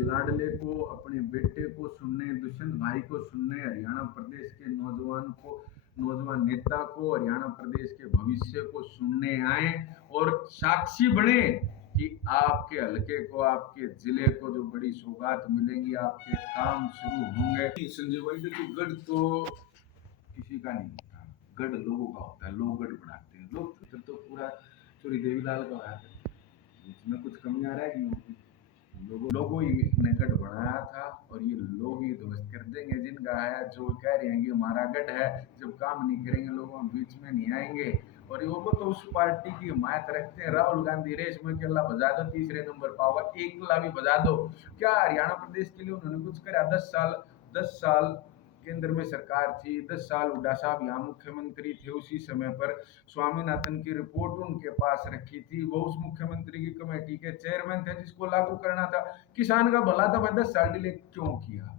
लाडले को, अपने बेटे को सुनने, दुष्यंत भाई को सुनने, हरियाणा प्रदेश के नौजवान नेता को, हरियाणा प्रदेश के भविष्य को सुनने आए और साक्षी बने कि आपके हलके को, आपके जिले को जो बड़ी सौगात मिलेंगी, आपके काम शुरू होंगे। संजय भाई देखो, गढ़ तो किसी का नहीं होता, गढ़ लोगों का होता है, लोग गढ़ बनाते हैं। लोग तो पूरा चोरी देवीलाल का है, इसमें कुछ कमियां रह गई होंगी। लोगों ही ने गढ़ बनाया था और ये लोग ही ध्वस्त कर देंगे। जिनका है जो कह रहे हैं कि हमारा गढ़ है, जब काम नहीं करेंगे लोगों बीच में नहीं आएंगे। और वो तो उस पार्टी की हिमायत रखते हैं। राहुल गांधी रेस में केला बजा दो, तीसरे नंबर पाओगे, एक किला भी बजा दो। क्या हरियाणा प्रदेश के लिए उन्होंने कुछ करा? 10 साल केंद्र में सरकार थी, 10 साल हुड्डा साहब यहाँ मुख्यमंत्री थे। उसी समय पर स्वामीनाथन की रिपोर्ट उनके पास रखी थी, वो उस मुख्यमंत्री की कमेटी के चेयरमैन थे जिसको लागू करना था। किसान का भला था, 10 साल डिले क्यों किया?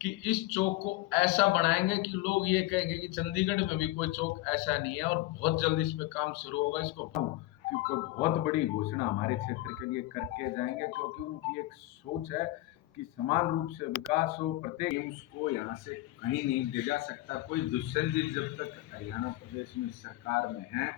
कि इस चौक को ऐसा बनाएंगे कि लोग ये कहेंगे कि चंडीगढ़ में भी कोई चौक ऐसा नहीं है और बहुत जल्दी इस पे काम शुरू होगा। इसको क्योंकि बहुत बड़ी घोषणा हमारे क्षेत्र के लिए करके जाएंगे, क्योंकि उनकी एक सोच है कि समान रूप से विकास हो। प्रत्येक एम्स को यहाँ से कहीं नहीं ले जा सकता कोई। दुष्यंत जी जब तक हरियाणा प्रदेश में सरकार में है,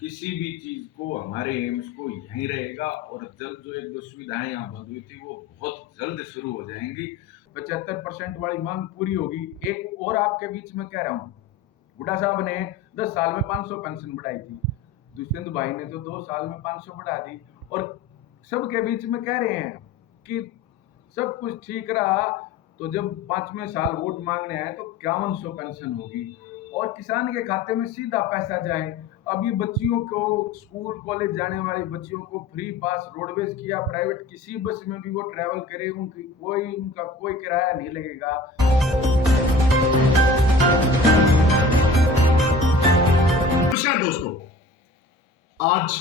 किसी भी चीज को, हमारे एम्स को यहीं रहेगा। और जल्द जो एक दो सुविधाएं यहाँ बंद हुई थी वो बहुत जल्द शुरू हो जाएंगी। 75% वाली मांग पूरी होगी। एक और आपके बीच में कह रहा हूँ, हुड्डा साहब ने 10 साल में 500 पेंशन बढ़ाई थी, दुष्यंत भाई ने तो 2 साल में 500 बढ़ा दी। और सबके बीच में कह रहे हैं कि सब कुछ ठीक रहा, तो जब 5वें साल वोट मांगने आए तो 5100 पेंशन होगी और किसान के खाते में सीधा पैसा जाए। अभी बच्चियों को, स्कूल कॉलेज जाने वाली बच्चियों को फ्री पास रोडवेज किया, प्राइवेट किसी बस में भी वो ट्रेवल करे, उनका कोई किराया नहीं लगेगा। नमस्कार दोस्तों, आज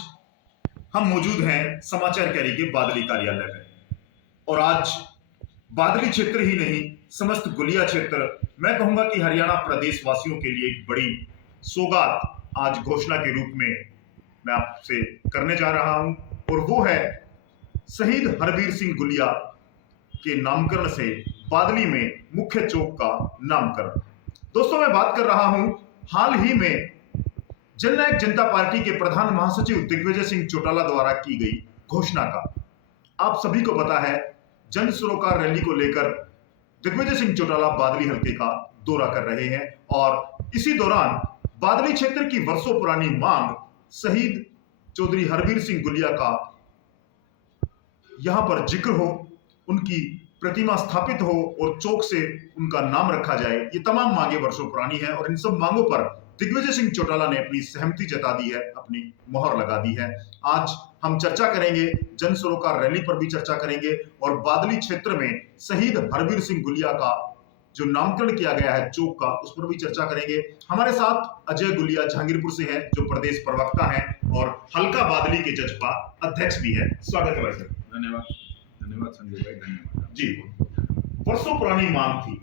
हम मौजूद हैं समाचार कैरी के बादली कार्यालय में और आज बादली क्षेत्र ही नहीं, समस्त गुलिया क्षेत्र, मैं कहूंगा कि हरियाणा प्रदेश वासियों के लिए एक बड़ी सौगात आज घोषणा के रूप में मैं आपसे करने जा रहा हूं और वो है शहीद हरबीर सिंह गुलिया के नामकरण से बादली में मुख्य चौक का नामकरण। दोस्तों, मैं बात कर रहा हूं हाल ही में जननायक जनता पार्टी के प्रधान महासचिव दिग्विजय सिंह चौटाला द्वारा की गई घोषणा का। आप सभी को पता है, जन सरोकार रैली को लेकर दिग्विजय सिंह चौटाला बादली हल्के का दौरा कर रहे हैं और इसी दौरान बादली क्षेत्र की वर्षों पुरानी मांग शहीद चौधरी हरबीर सिंह गुलिया का यहां पर जिक्र हो, उनकी प्रतिमा स्थापित हो और चौक से उनका नाम रखा जाए, ये तमाम मांगे वर्षों पुरानी है और इन सब मांगों पर दिग्विजय सिंह चौटाला ने अपनी सहमति जता दी है, अपनी मोहर लगा दी है। आज हम चर्चा करेंगे, जन सरोकार रैली पर भी चर्चा करेंगे और बादली क्षेत्र में शहीद हरबीर सिंह गुलिया का जो नामकरण किया गया है चौक का, उस पर भी चर्चा करेंगे। हमारे साथ अजय गुलिया जहांगीरपुर से हैं, जो प्रदेश प्रवक्ता हैं और हल्का बादली के जजपा अध्यक्ष भी है। स्वागत है भाई साहब। धन्यवाद संजय भाई, धन्यवाद जी। वर्षों पुरानी मांग थी,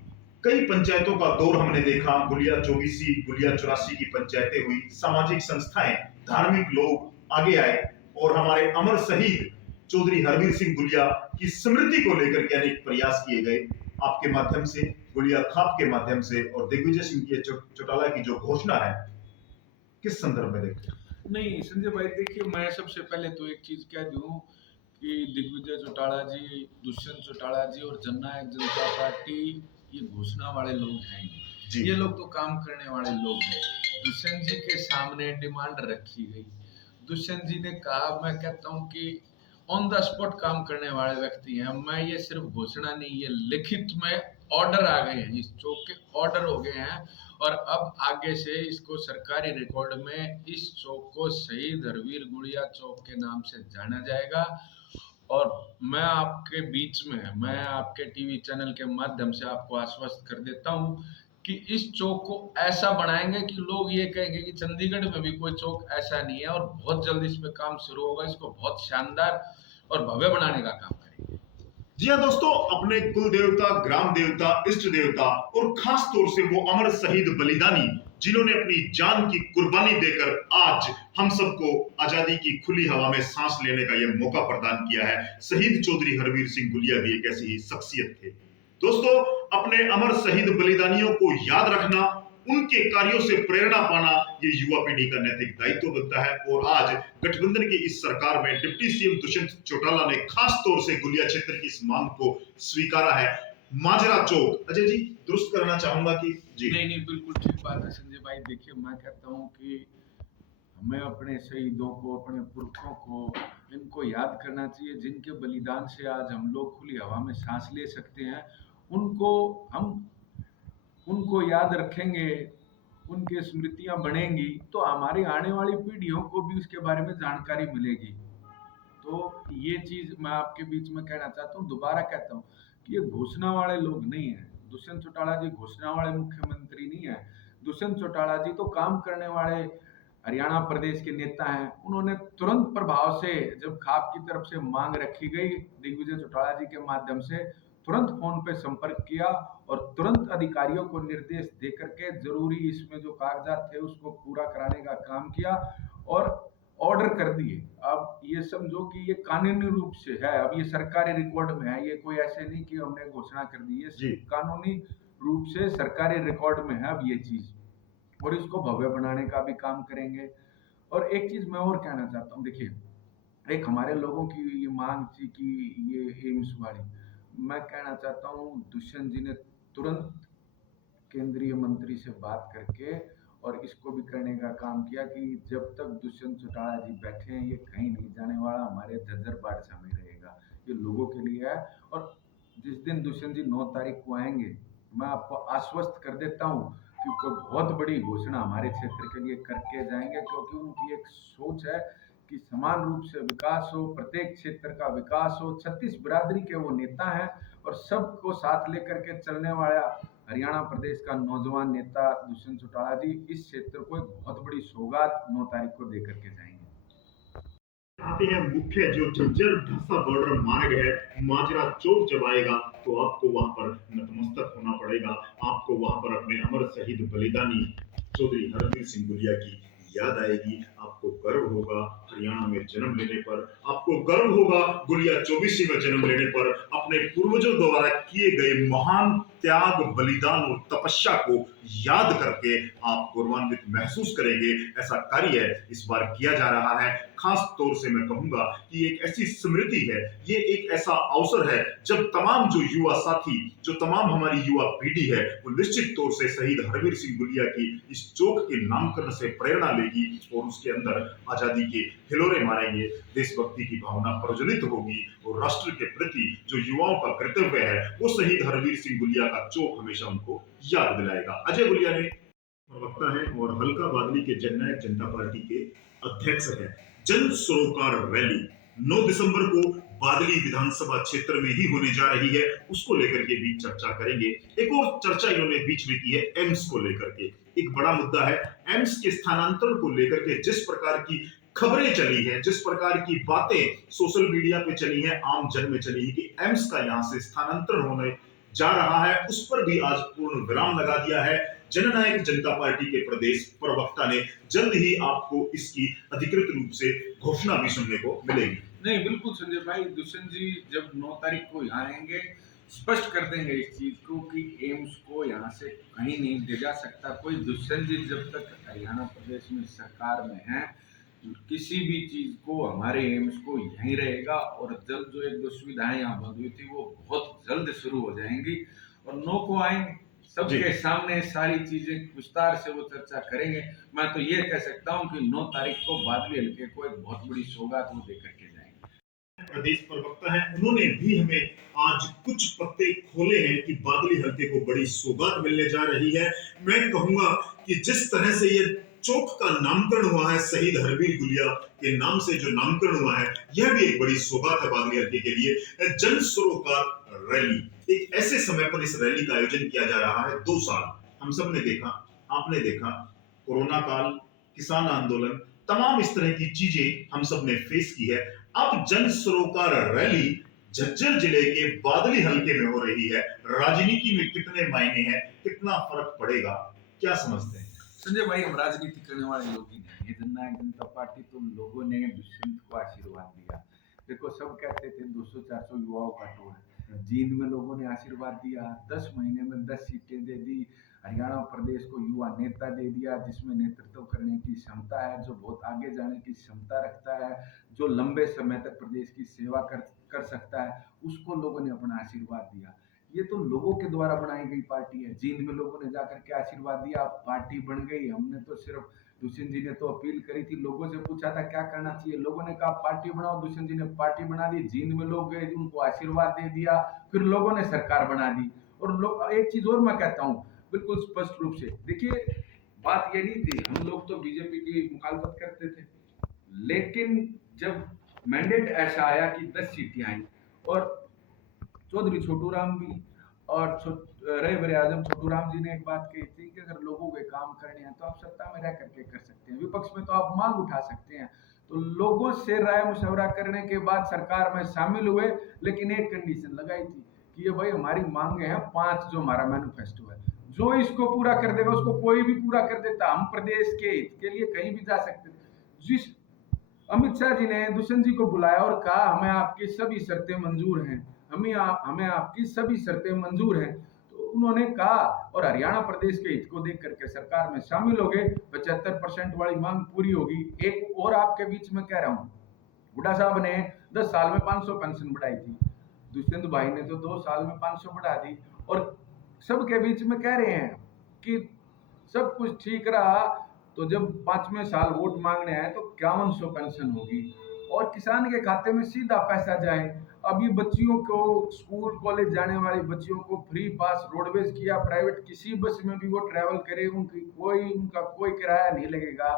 कई पंचायतों का दौर हमने देखा, गुलिया 24, गुलिया 84 की पंचायतें हुई, सामाजिक संस्थाएं, धार्मिक लोग आगे आए और हमारे अमर शहीद चौधरी हरबीर सिंह गुलिया की स्मृति को लेकर के अनेक प्रयास किए गए। आपके माध्यम से, गुलिया खाप के माध्यम से और दिग्विजय सिंह चौटाला की जो घोषणा है, किस संदर्भ में देखते हैं? नहीं संजय भाई, देखिए, मैं सबसे पहले तो एक चीज कह दूं कि दिग्विजय चौटाला जी, दुष्यंत चौटाला जी और जननायक जनता पार्टी ये घोषणा वाले लोग हैं जी। ये लोग तो काम करने वाले लोग हैं। दुष्यंत जी के सामने डिमांड रखी गई, दुष्यंत जी ने कहा, मैं कहता हूं कि ऑन द स्पॉट काम करने वाले व्यक्ति हैं। मैं ये सिर्फ घोषणा नहीं, ये लिखित में ऑर्डर आ गए हैं, इस चौक के ऑर्डर हो गए हैं और अब आगे से इसको सरकारी रिकॉर्ड में इस चौक को शहीद हरबीर गुलिया चौक के नाम से जाना जाएगा। और मैं आपके बीच में, मैं आपके टीवी चैनल के माध्यम से आपको आश्वस्त कर देता हूं कि इस चौक को ऐसा बनाएंगे कि लोग ये कहेंगे कि चंडीगढ़ में भी कोई चौक ऐसा नहीं है और बहुत जल्द इस पे काम शुरू होगा। इसको बहुत शानदार और भव्य बनाने का काम करेंगे। जी हाँ दोस्तों, अपने कुल देवता, ग्राम देवता, इष्ट देवता और खास तौर से वो अमर शहीद बलिदानी जिन्होंने अपनी जान की कुर्बानी देकर आज हम सबको आजादी की खुली हवा में सांस लेने का यह मौका प्रदान किया है। शहीद चौधरी हरवीर सिंह गुलिया भी एक ऐसी ही शख्सियत थे। दोस्तों, अपने अमर शहीद बलिदानियों को याद रखना, उनके कार्यों से प्रेरणा पाना, ये युवा पीढ़ी का नैतिक दायित्व बनता है। और आज गठबंधन की इस सरकार में डिप्टी सीएम दुष्यंत चौटाला ने खास तौर से गुलिया क्षेत्र की इस मांग को स्वीकारा है। माजरा चौक, अजय जी दुरुस्त करना चाहूंगा कि जी नहीं नहीं, बिल्कुल ठीक बात है संजय भाई। देखिए, मैं कहता हूँ कि हमें अपने शहीदों को, अपने पुरखों को, इनको याद करना चाहिए, जिनके बलिदान से आज हम लोग खुली हवा में सांस ले सकते हैं। उनको हम उनको याद रखेंगे, उनकी स्मृतियां बढ़ेंगी, तो हमारी आने वाली पीढ़ियों को भी उसके बारे में जानकारी मिलेगी। तो ये चीज मैं आपके बीच में कहना चाहता हूँ, दोबारा कहता हूँ कि ये घोषणा वाले लोग नहीं है। दुष्यंत चौटाला जी घोषणा वाले मुख्यमंत्री नहीं है। दुष्यंत चौटाला जी तो काम करने वाले हरियाणा प्रदेश के नेता हैं। उन्होंने तुरंत प्रभाव से, जब खाप की तरफ से मांग रखी गई, दिग्विजय चौटाला जी के माध्यम से तुरंत फोन पे संपर्क किया और तुरंत अधिकारियों को निर्देश दे करके जरूरी इसमें जो कागजात थे उसको पूरा कराने का काम किया और ऑर्डर कर दिए। अब ये समझो कि ये कानूनी रूप से है, अब ये सरकारी रिकॉर्ड में है, ये कोई ऐसे नहीं कि हमने घोषणा कर दी है, जी कानूनी रूप से सरकारी रिकॉर्ड में है अब ये चीज। और इसको भव्य बनाने का भी काम करेंगे। और एक चीज मैं और कहना चाहता हूँ, देखिए, एक हमारे लोगों की ये मांग थी कि ये एम्स वाली, मैं कहना चाहता हूँ दुष्यंत जी ने तुरंत केंद्रीय मंत्री से बात करके और इसको भी करने का काम किया कि जब तक दुष्यंत चौटाला जी बैठे हैं ये कहीं नहीं जाने वाला, हमारे झज्जर बाड़सा में रहेगा, ये लोगों के लिए है। और जिस दिन दुष्यंत जी 9 तारीख को आएंगे, मैं आपको आश्वस्त कर देता हूँ कि कोई बहुत बड़ी घोषणा हमारे क्षेत्र के लिए करके जाएंगे, क्योंकि उनकी एक सोच है कि समान रूप से विकास हो, प्रत्येक क्षेत्र का विकास हो। 36 बिरादरी के वो नेता हैं और सबको साथ लेकर के चलने वाला हरियाणा प्रदेश का नौजवान नेता दुष्यंत चौटाला जी इस क्षेत्र को एक बहुत बड़ी सौगात 9 तारीख को दे करके जाएंगे। आते हैं मुख्य जो झज्जर ढासा बॉर्डर मार्ग है, माजरा चौक जब आएगा तो आपको वहां पर नतमस्तक होना पड़ेगा। आपको वहां पर अपने अमर शहीद बलिदानी चौधरी हरवीर सिंह गुलिया की याद आएगी। आपको गर्व होगा हरियाणा में जन्म लेने पर, आपको गर्व होगा गुलिया चौबीसी में जन्म लेने पर। अपने पूर्वजों द्वारा किए गए महान त्याग, बलिदान और तपस्या को याद करके आप गौरवान्वित महसूस करेंगे। ऐसा कार्य इस बार किया जा रहा है। खास तौर से मैं कहूंगा कि एक ऐसी स्मृति है, ये एक ऐसा अवसर है जब तमाम जो युवा साथी, जो तमाम हमारी युवा पीढ़ी है, वो निश्चित तौर से शहीद हरवीर सिंह गुलिया की इस चौक के नामकरण से प्रेरणा लेगी और उसके अंदर आजादी के हिलोरे मारेंगे, देशभक्ति की भावना प्रज्वलित होगी और राष्ट्र के प्रति जो युवाओं का कर्तव्य है वो शहीद हरवीर सिंह गुलिया का चौक हमेशा उनको याद दिलाएगा। अजय गुलिया ने प्रवक्ता है और हल्का बादली के जननायक जनता पार्टी के अध्यक्ष हैं। जन सरोकार रैली 9 दिसंबर को बादली विधानसभा क्षेत्र में ही होने जा रही है, उसको लेकर के भी चर्चा करेंगे। एक और चर्चा इन्होंने बीच में की है एम्स को लेकर के। एक बड़ा मुद्दा है एम्स के स्थानांतरण को लेकर के। जिस प्रकार की खबरें चली हैं, जिस प्रकार की बातें सोशल मीडिया पे चली हैं, आम जन में चली है कि एम्स का यहां से स्थानांतरण होने जा रहा है, उस पर भी आज पूर्ण विराम लगा दिया है। जननायक जनता पार्टी के प्रदेश प्रवक्ता ने जल्द ही आपको इसकी अधिकृत रूप से घोषणा भी सुनने को मिलेगी। नहीं, बिल्कुल संजय भाई, दुष्यंत जी जब 9 तारीख को यहाँ आएंगे स्पष्ट कर देंगे इस चीज को कि एम्स को यहाँ से कहीं नहीं ले जा सकता कोई। दुष्यंत जी जब तक हरियाणा प्रदेश में सरकार में है, किसी भी चीज को, हमारे एम्स को यहीं रहेगा। और जल्द जो 1-2 सुविधाएं यहाँ बंद हुई थी वो बहुत जल्द शुरू हो जाएंगी और 9 को आएंगे, सबके सामने सारी चीजें विस्तार से वो चर्चा करेंगे। मैं तो ये कह सकता हूँ कि 9 तारीख को बादली हल्के को एक बहुत बड़ी सौगात वो दे करके जाएंगे। प्रदेश प्रवक्ता है, उन्होंने भी हमें आज कुछ पत्ते खोले हैं कि बादली हल्के को बड़ी सौगात मिलने जा रही है। मैं कहूंगा कि जिस तरह से ये चौक का नामकरण हुआ है, शहीद हरवीर गुलिया के नाम से जो नामकरण हुआ है, यह भी एक बड़ी सौगात है बादली हल्के के लिए। जन सरोकार रैली, एक ऐसे समय पर इस रैली का आयोजन किया जा रहा है। 2 साल हम सब ने देखा, आपने देखा, कोरोना काल, किसान आंदोलन, तमाम इस तरह की चीजें हम सब ने फेस की है। अब जन सरोकार रैली झज्जर जिले के बादली हल्के में हो रही है। राजनीति में कितने मायने हैं, कितना फर्क पड़ेगा, क्या समझते हैं? संजय भाई, हम राजनीति करने वाले लोग ही नहीं, ये जननायक जनता पार्टी तो लोगों ने दुष्यंत को आशीर्वाद दिया। देखो, सब कहते थे 200-400 युवाओं का टोल है। जींद में लोगों ने आशीर्वाद दिया, 10 महीने में 10 सीटें दे दी। हरियाणा प्रदेश को युवा नेता दे दिया, जिसमें नेतृत्व करने की क्षमता है, जो बहुत आगे जाने की क्षमता रखता है, जो लंबे समय तक प्रदेश की सेवा कर सकता है, उसको लोगों ने अपना आशीर्वाद दिया। ये तो लोगों के द्वारा बनाई गई पार्टी है। जींद में लोगों ने जाकर के आशीर्वाद दिया, पार्टी बन गई। हमने तो सिर्फ, दुष्यंत जी ने तो अपील करी थी, लोगों से पूछा था क्या करना चाहिए, लोगों ने कहा पार्टी बनाओ, दुष्यंत जी ने पार्टी बना दी। जींद में लोग गए, उनको आशीर्वाद दे दिया, फिर लोगों ने सरकार बना दी। और लोग, एक चीज और मैं कहता हूँ बिल्कुल स्पष्ट रूप से, देखिए, बात ये नहीं थी, हम लोग तो बीजेपी की मुखालफत करते थे, लेकिन जब मैंडेट ऐसा आया कि 10 सीटें आई, और चौधरी छोटू राम भी और रहे बरे आजम छोटू राम जी ने एक बात कही थी कि अगर लोगों के काम करने हैं तो आप सत्ता में रह करके कर सकते हैं, विपक्ष में तो आप मांग उठा सकते हैं। तो लोगों से राय मशवरा करने के बाद सरकार में शामिल हुए, लेकिन एक कंडीशन लगाई थी कि ये भाई हमारी मांगे हैं 5, जो हमारा मैनिफेस्टो है, जो इसको पूरा कर देगा उसको कोई भी पूरा कर देता, हम प्रदेश के हित के लिए कहीं भी जा सकते थे। जिस अमित शाह जी ने दुष्यंत जी को बुलाया और कहा हमें आपकी सभी शर्तें मंजूर हैं, हमें आपकी सभी शर्तें मंजूर हैं, तो उन्होंने कहा, और हरियाणा प्रदेश के हित को देख करके सरकार में शामिल हो गए। 75% वाली मांग पूरी होगी। एक और आपके बीच में कह रहा हूँ, हुड्डा साहब ने 10 साल में 500 पेंशन बढ़ाई थी, दुष्यंत भाई ने तो 2 साल में 500 बढ़ा दी, और सबके बीच में कह रहे हैं कि सब कुछ ठीक रहा, तो जब 5वें साल वोट मांगने आए तो 5100 पेंशन होगी, और किसान के खाते में सीधा पैसा जाए। अभी बच्चियों को, स्कूल कॉलेज जाने वाली बच्चियों को फ्री पास रोडवेज किया, प्राइवेट किसी बस में भी वो ट्रैवल करे, उनका कोई किराया नहीं लगेगा।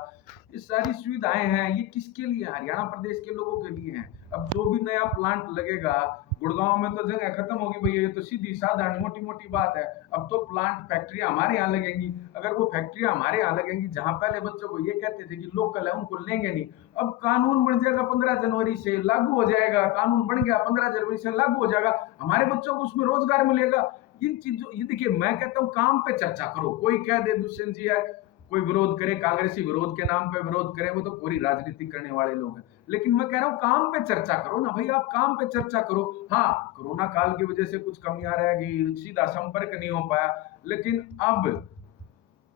ये सारी सुविधाएं हैं, ये किसके लिए? हरियाणा प्रदेश के लोगों के लिए हैं। अब जो भी नया प्लांट लगेगा, गुड़गांव में तो जगह खत्म होगी भैया, ये तो सीधी साधारण मोटी मोटी बात है। अब तो प्लांट, फैक्ट्रियां हमारे यहाँ लगेंगी। अगर वो फैक्ट्रियां हमारे यहाँ लगेंगी, जहां पहले बच्चों को ये कहते थे कि लोकल है, उनको लेंगे नहीं, अब कानून बन जाएगा, 15 जनवरी से लागू हो जाएगा, कानून बन गया, 15 जनवरी से लागू हो जाएगा, हमारे बच्चों को उसमें रोजगार मिलेगा। इन चीजों, ये देखिए, मैं कहता हूँ काम पे चर्चा करो। कोई कह दे दुष्यंत जी है, कोई विरोध करे, कांग्रेसी विरोध के नाम पे विरोध करे, वो तो पूरी राजनीति करने वाले लोग हैं, लेकिन मैं कह रहा हूँ काम पे चर्चा करो ना भाई, आप काम पे चर्चा करो। हाँ, कोरोना काल की वजह से कुछ कमियां रह गई, सीधा संपर्क नहीं हो पाया, लेकिन अब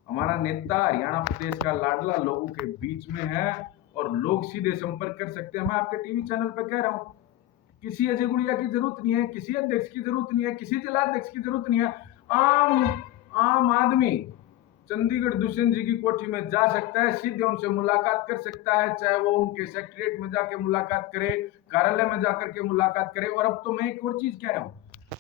हमारा नेता हरियाणा प्रदेश का लाडला लोगों के बीच में है, और लोग सीधे संपर्क कर सकते हैं। मैं आपके टीवी चैनल पे कह रहा हूँ, किसी अजय गुड़िया की जरूरत नहीं है, किसी अध्यक्ष की जरूरत नहीं है, किसी जिलाध्यक्ष की जरूरत नहीं है। आम आदमी चंडीगढ़ दुष्यंत जी की कोठी में जा सकता है, सीधे उनसे मुलाकात कर सकता है, चाहे वो उनके सेक्रेटरीट में जाके मुलाकात करे, कार्यालय में जाकर के मुलाकात करे। और अब तो मैं एक और चीज कह रहा हूँ,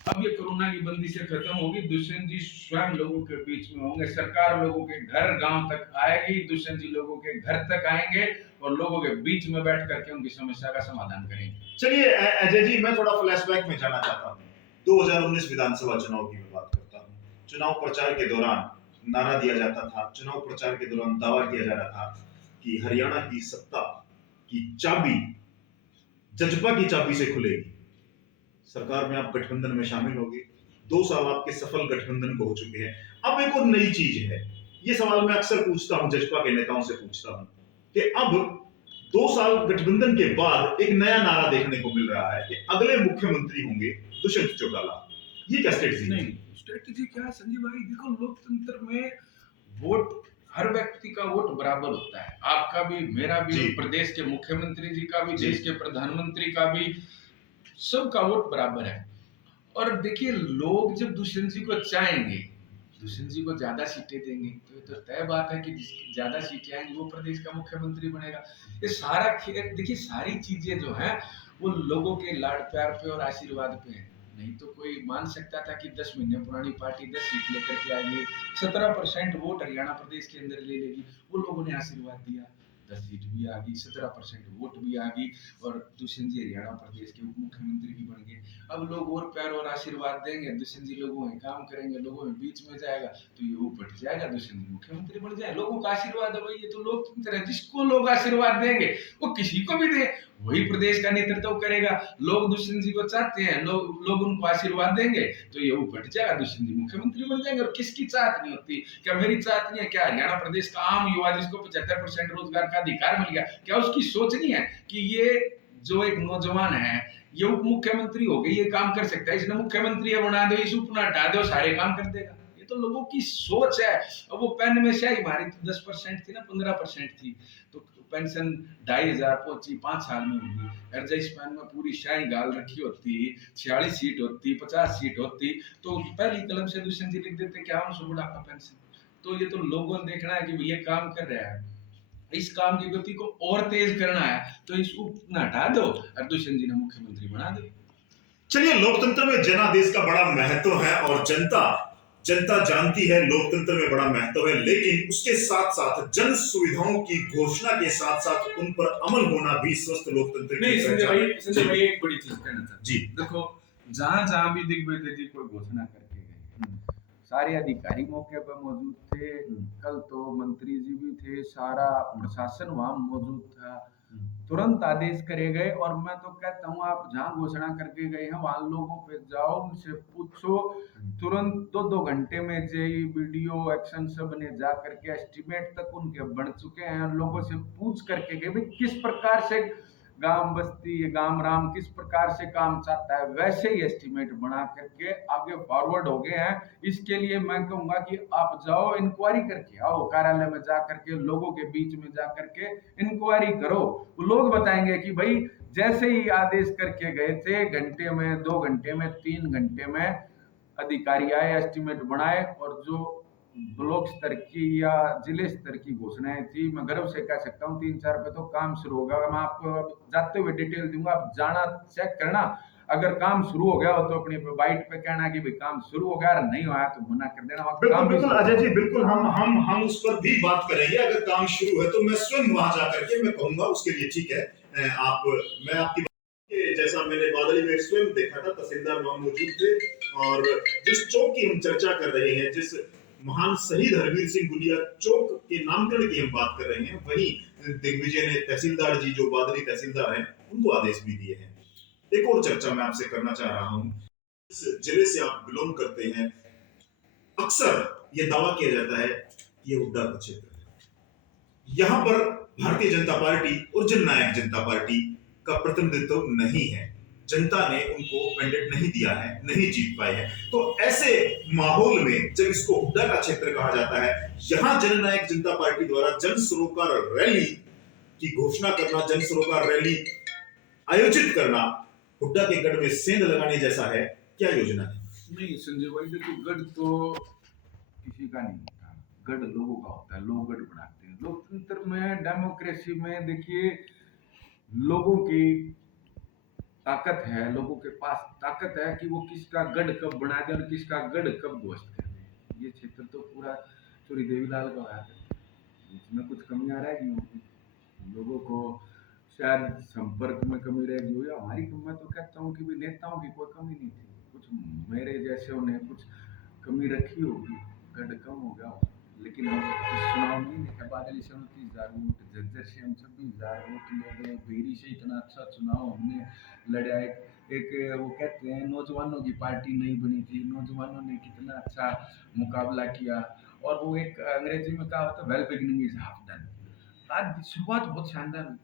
अब ये कोरोना की बंदी से खत्म होगी, दुष्यंत जी स्वयं लोगों के बीच में होंगे, सरकार लोगों के घर गांव तक आएगी, दुष्यंत जी लोगों के घर तक आएंगे और लोगों के बीच में बैठ करके उनकी समस्या का समाधान करेंगे। चलिए अजय जी, मैं थोड़ा फ्लैशबैक में जाना चाहता हूँ। 2019 विधानसभा चुनाव की मैं बात करता हूँ। चुनाव प्रचार के दौरान नारा दिया जाता था, चुनाव प्रचार के दौरान दावा किया जा रहा था कि हरियाणा की सत्ता की चाबी जजपा की चाबी से खुलेगी। सरकार में आप गठबंधन में शामिल होगी, 2 साल आपके सफल गठबंधन को हो चुके हैं। अब एक और नई चीज है, ये सवाल मैं अक्सर पूछता हूं, जजपा के नेताओं से पूछता हूं कि अब 2 साल गठबंधन के बाद एक नया नारा देखने को मिल रहा है कि अगले मुख्यमंत्री होंगे दुष्यंत चौटाला। ये क्या स्ट्रेटजी? नहीं, स्ट्रेटजी क्या है संजीव भाई, देखो, लोकतंत्र में वोट, हर व्यक्ति का वोट बराबर होता है, आपका भी, मेरा भी, प्रदेश के मुख्यमंत्री जी का भी, देश के प्रधानमंत्री का भी, सबका वोट बराबर है। और देखिए, लोग जब दुष्यंत जी को चाहेंगे, दुष्यंत जी को ज्यादा सीटें देंगे, तो तय बात है कि जिसकी ज्यादा सीटें आएंगी वो प्रदेश का मुख्यमंत्री बनेगा। ये सारा खेल, देखिए, सारी चीजें जो है वो लोगों के लाड़ प्यार पे और आशीर्वाद पे है। नहीं तो कोई मान सकता था कि 10 महीने पुरानी पार्टी 10 सीट लेकर के आएगी, 17% वोट हरियाणा प्रदेश के अंदर ले लेगी, वो लोगों ने आशीर्वाद दिया, 10 सीट भी आ गई, 17% वोट भी आ गई, और दुष्यंत जी हरियाणा प्रदेश के उप मुख्यमंत्री भी बन गए। अब लोग और प्यार और आशीर्वाद देंगे, दुष्यंत जी लोगों में काम करेंगे, लोगों में बीच में जाएगा, तो ये ऊपर जाएगा, दुष्यंत जी मुख्यमंत्री बन जाए। लोगों का आशीर्वाद है भाई, ये तो लोकतंत्र है, जिसको लोग आशीर्वाद देंगे वो किसी को भी दे। वही प्रदेश का नेतृत्व करेगा। लोग दुष्यंत जी को चाहते हैं, लोग उनको आशीर्वाद देंगे तो ये उपट जाएगा, दुष्यंत जी मुख्यमंत्री बन जाएंगे। और किसकी चाहत नहीं होती? क्या मेरी चाहत नहीं है? क्या हरियाणा प्रदेश का आम युवा जिसको 75% रोजगार का अधिकार मिल गया, क्या उसकी सोच नहीं है कि ये जो एक नौजवान है ये उप मुख्यमंत्री हो गई, ये काम कर सकता है, इसने मुख्यमंत्री बना दो, इस उपना हटा दो, सारे काम कर देगा? ये तो लोगों की सोच है। अब वो पेन में स्याही मारी तो 10% थी ना, 15% थी, तो पेंशन 2,500 पहुंची 5 साल में होगी। अगर जिस पेन में पूरी स्याही गाल रखी होती, 46 सीट होती, 50 सीट होती, तो पहली कलम से दुष्यंत जी लिख देते क्या हम बुढ़ापा पेंशन। तो ये तो लोगों ने देखना है कि ये काम कर रहा है, इस काम की गति को और तेज करना है, तो इसको न हटा दो और दुष्यंत जी ने मुख्यमंत्री बना दो। चलिए, लोकतंत्र में जनादेश का बड़ा महत्व है और जनता जनता जानती है लोकतंत्र में बड़ा महत्व है, लेकिन उसके साथ साथ जन सुविधाओं की घोषणा के साथ साथ उन पर अमल होना भी स्वस्थ लोकतंत्र की नहीं पहचान है। संजय भाई एक बड़ी चीज कहना चाहता हूं। जी देखो, जहां जहां भी दिग्विजय जी कोई घोषणा करके गए, सारे अधिकारी मौके पर मौजूद थे। कल तो मंत्री जी भी थे, सारा प्रशासन वहां मौजूद था। तुरंत आदेश करे गए। और मैं तो कहता हूँ आप जहाँ घोषणा करके गए हैं वहां लोगों पे जाओ, उनसे पूछो। तुरंत 2-2 घंटे में जेई वीडियो एक्शन सब ने जा करके एस्टिमेट तक उनके बन चुके हैं। लोगों से पूछ करके गए भाई किस प्रकार से गांव बस्ती गांव राम किस प्रकार से काम चाहता है, वैसे ही एस्टिमेट बना करके आगे फॉरवर्ड हो गए हैं। इसके लिए मैं कहूंगा कि आप जाओ, इंक्वायरी करके आओ, कार्यालय में जा करके लोगों के बीच में जा करके इंक्वायरी करो। लोग बताएंगे कि भाई जैसे ही आदेश करके गए थे, घंटे में 2 घंटे में 3 घंटे में अधिकारी आए, एस्टिमेट बनाए, और जो ब्लॉक स्तर की या जिले स्तर की घोषणाएं थी, मैं गर्व से कह सकता हूँ 3-4 पे तो काम शुरू होगा। मैं आपको जाते हुए डिटेल दूंगा, आप जाना चेक करना। अगर काम शुरू हो गया हो तो अपनी बाइट पे कहना कि भाई काम शुरू हो गया, नहीं हुआ तो मना कर देना। बिल्कुल बिल्कुल अजय जी, बिल्कुल हम उस पर भी बात करेंगे। अगर काम शुरू है तो मैं स्वयं वहां जाकर के मैं कहूंगा उसके लिए। ठीक है, आप मैं आपकी जैसा मैंने बादली में स्वयं देखा था, तहसीलदार वहां मौजूद थे और जिस चौक की हम चर्चा कर रहे हैं, जिस महान शहीद हरवीर सिंह गुलिया चौक के नामकरण की हम बात कर रहे हैं, वही दिग्विजय ने तहसीलदार जी जो बादली तहसीलदार हैं उनको आदेश भी दिए हैं। एक और चर्चा मैं आपसे करना चाह रहा हूं, इस जिले से आप बिलोंग करते हैं, अक्सर ये दावा किया जाता है कि ये हुड्डा का क्षेत्र है, यहां पर भारतीय जनता पार्टी और जननायक जनता पार्टी का प्रतिनिधित्व नहीं है, जनता ने उनको मैंडेट नहीं दिया है, नहीं जीत पाए हैं। तो ऐसे माहौल में जब इसको हुड्डा का क्षेत्र कहा जाता है, यहां जननायक जनता पार्टी द्वारा जन सरोकार रैली की घोषणा करना, जन सरोकार रैली आयोजित करना हुड्डा के गढ़ में सेंध लगाने जैसा है, क्या योजना है? नहीं संजय भाई, देखो गढ़ तो किसी का नहीं होता, गढ़ लोगों का होता है, लोग गढ़ बनाते हैं। लोकतंत्र में, डेमोक्रेसी में देखिए लोगों की ताकत है, लोगों के पास ताकत है कि वो किसका गढ़ कब बना दे और किसका गढ़ कब ध्वस्त कर दे। ये क्षेत्र तो पूरा चोरी देवीलाल का है, इसमें कुछ कमियां रह गई होंगी, लोगों को शायद संपर्क में कमी रह गई हो, या हमारी मैं तो कहता हूँ कि नेताओं की कोई कमी नहीं थी, कुछ मेरे जैसे उन्हें कुछ कमी रखी होगी, गढ़ कम हो गया हो। लेकिन हम चुनाव नहीं देखा, बादल से 29,000 वोट, झज्जर से हम 26,000 वोट ले गए, बेरी से इतना अच्छा चुनाव हमने लड़ा। एक वो कहते हैं नौजवानों की पार्टी नहीं बनी थी, नौजवानों ने कितना अच्छा मुकाबला किया। और वो एक अंग्रेजी में कहा होता, well beginning is half done. आज शुरुआत बहुत शानदार हुई,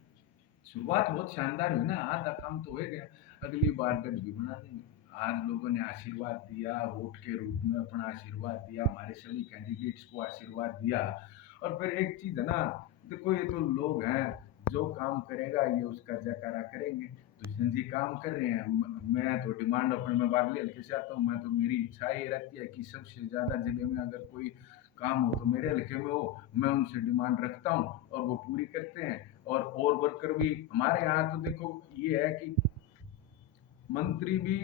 शुरुआत बहुत शानदार हुई ना, आधा काम तो हो गया, अगली बार गढ़ भी बना देंगे। आज लोगों ने आशीर्वाद दिया, वोट के रूप में अपना आशीर्वाद दिया, हमारे सभी कैंडिडेट्स को आशीर्वाद दिया। और फिर एक चीज है ना, देखो ये तो लोग हैं, जो काम करेगा ये उसका जयकारा करेंगे। दुष्यंत जी काम कर रहे हैं, मैं तो डिमांड अपने में बादली हल्के से आता हूँ, मैं तो मेरी इच्छा ये रहती है कि सबसे ज्यादा जिले में अगर कोई काम हो तो मेरे हल्के में हो, मैं उनसे डिमांड रखता हूँ और वो पूरी करते हैं। और वर्कर भी हमारे यहाँ तो देखो ये है कि मंत्री भी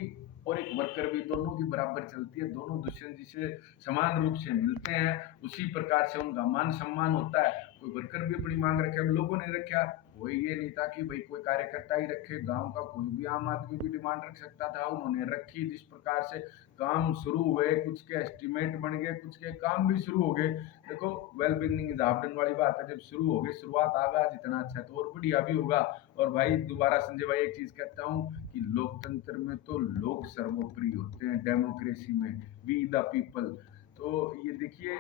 और एक वर्कर भी दोनों की बराबर चलती है, दोनों दुष्यंत जी से समान रूप से मिलते हैं, उसी प्रकार से उनका मान सम्मान होता है। कोई वर्कर भी अपनी मांग रखे, अब लोगों ने रखा कोई ये नहीं था कि भाई कोई कार्यकर्ता ही रखे, गांव का कोई भी आम आदमी भी डिमांड रख सकता था, उन्होंने रखी। जिस प्रकार से काम शुरू हुए, कुछ के एस्टिमेट बन गए, कुछ के काम भी शुरू हो गए। देखो, well beginning is half done वाली बात है, जब शुरू हो गए, शुरुआत आगा जितना अच्छा है तो और बढ़िया भी होगा। और भाई दोबारा संजय भाई एक चीज कहता हूँ कि लोकतंत्र में तो लोग सर्वोपरि होते हैं, डेमोक्रेसी में वी द पीपल। तो ये देखिए,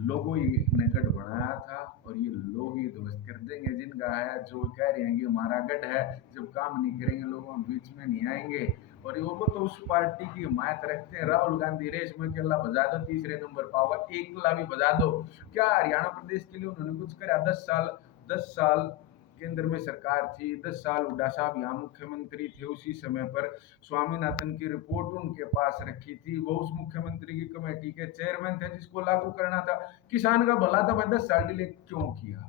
लोगों ने गढ़ बनाया था और ये लोग ये ध्वस्त कर देंगे जिनका है, जो कह रहे हैं कि हमारा गढ़ है, जब काम नहीं करेंगे लोगों के बीच में नहीं आएंगे। और ये वो तो उस पार्टी की हिमायत रखते हैं। राहुल गांधी रेस में केला बजा दो, तीसरे नंबर पाओगा, एक किला भी बजा दो। क्या हरियाणा प्रदेश के लिए उन्होंने कुछ करा? 10 साल केंद्र में सरकार थी, 10 साल हुड्डा साहब यहाँ मुख्यमंत्री थे। उसी समय पर स्वामीनाथन की रिपोर्ट उनके पास रखी थी, वो उस मुख्यमंत्री की कमेटी के चेयरमैन थे जिसको लागू करना था। किसान का भला था भाई, 10 साल डिले क्यों किया?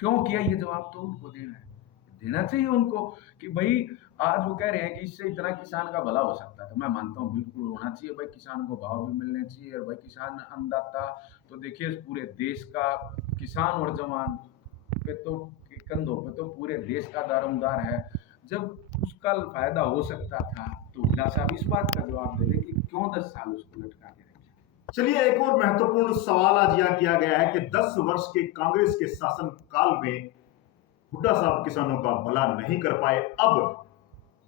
क्यों किया? ये जवाब तो उनको देना चाहिए उनको कि भाई आज वो कह रहे हैं कि इससे इतना किसान का भला हो सकता था। मैं मानता हूँ बिल्कुल होना चाहिए भाई, किसान को भाव भी मिलने चाहिए। और भाई किसान अन्नदाता तो देखिए पूरे देश का, किसान और जवान पे तो, कंधों पे तो पूरे देश का दारोमदार है। जब उसका फायदा हो सकता था तो हुड्डा साहब इस बात का जवाब दे दे कि क्यों 10 साल उसको लटका के रखे। चलिए, एक और महत्वपूर्ण सवाल आज यह किया गया है कि 10 वर्ष के कांग्रेस के शासन काल में हुड्डा साहब किसानों का भला नहीं कर पाए। अब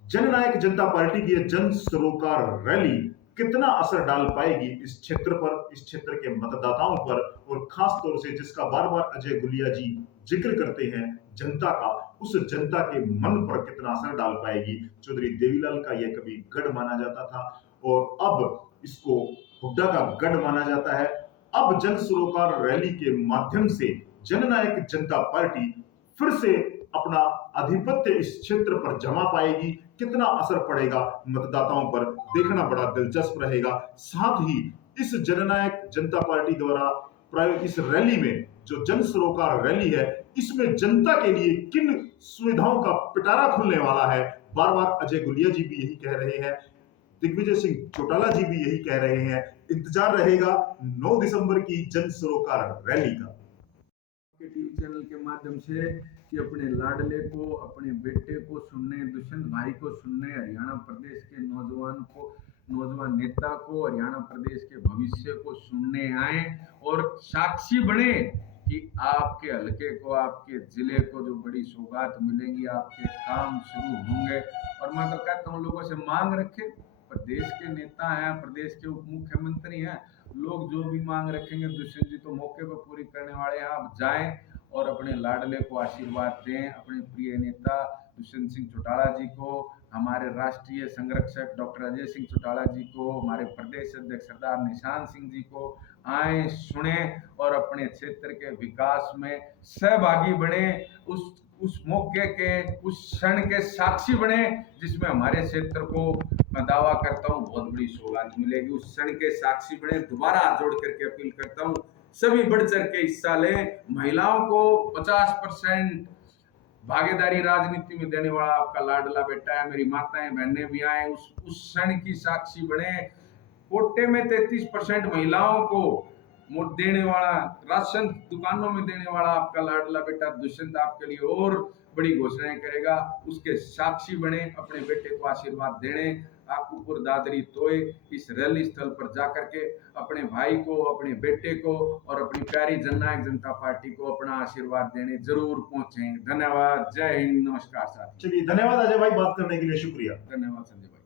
जननायक जनता पार्टी की जन सरोकार रैली कितना असर डाल पाएगी इस क्षेत्र पर, इस क्षेत्र के मतदाताओं पर, और खास तौर से जिसका बार बार अजय गुलिया जी जिक्र करते हैं, जनता का, उस जनता के मन पर कितना असर डाल पाएगी। चौधरी देवीलाल का यह कभी गढ़ माना जाता था और अब इसको हुड्डा का गढ़ माना जाता है। अब जन सरोकार रैली के माध्यम से जननायक जनता पार्टी फिर से अपना आधिपत्य इस क्षेत्र पर जमा पाएगी। कितना असर पड़ेगा मतदाताओं पर, देखना बड़ा दिलचस्प रहेगा। साथ ही इस जननायक जनता पार्टी द्वारा प्रायोजित इस रैली में, जो जन सरोकार रैली है, इसमें जनता के लिए किन सुविधाओं का पिटारा खुलने वाला है। बार बार अजय गुलिया जी भी यही कह रहे हैं, दिग्विजय सिंह चौटाला जी भी यही कह रहे हैं। इंतजार रहेगा 9 दिसंबर की जन सरोकार रैली का। के टीवी चैनल के माध्यम से कि अपने लाडले को, अपने बेटे को सुनने, दुष्यंत भाई को सुनने, हरियाणा प्रदेश के नौजवान नेता को, हरियाणा प्रदेश के भविष्य को सुनने आए और साक्षी बने कि आपके हलके को, आपके जिले को जो बड़ी सौगात मिलेंगी, आपके काम शुरू होंगे। और मैं तो कहता हूँ लोगों से मांग रखें, प्रदेश के नेता हैं, प्रदेश के उप मुख्यमंत्री हैं, लोग जो भी मांग रखेंगे दुष्यंत जी तो मौके पर पूरी करने वाले हैं। आप जाएं और अपने लाडले को आशीर्वाद दें, अपने प्रिय नेता दुष्यंत सिंह चौटाला जी को, हमारे राष्ट्रीय संरक्षक डॉक्टर अजय सिंह चौटाला जी को, हमारे प्रदेश अध्यक्ष सरदार निशान सिंह जी को। आए, सुने और अपने क्षेत्र के विकास में सहभागी बने। उस मौके के, उस क्षण के साक्षी बने जिसमें हमारे क्षेत्र को, मैं दावा करता हूँ, बहुत बड़ी सौगात मिलेगी। उस क्षण के साक्षी बने। दोबारा हाथ जोड़ करके अपील करता हूँ, सभी बढ़ चढ़ के हिस्सा लें। महिलाओं को 50% भागीदारी राजनीति में देने वाला आपका लाडला बेटा है। मेरी माताएं बहनें भी आए, उस क्षण की साक्षी बने। कोटे में 33% महिलाओं को वोट देने वाला, राशन दुकानों में देने वाला आपका लाडला बेटा दुष्यंत आपके लिए और बड़ी घोषणाएं करेगा। उसके साक्षी बने, अपने बेटे को आशीर्वाद देने आकुपुर दादरी तोय इस रैली स्थल पर जाकर के अपने भाई को, अपने बेटे को और अपनी प्यारी जननायक जनता पार्टी को अपना आशीर्वाद देने जरूर पहुंचे। धन्यवाद। जय हिंद। नमस्कार साथी। चलिए, धन्यवाद अजय भाई, बात करने के लिए शुक्रिया। धन्यवाद संजय भाई।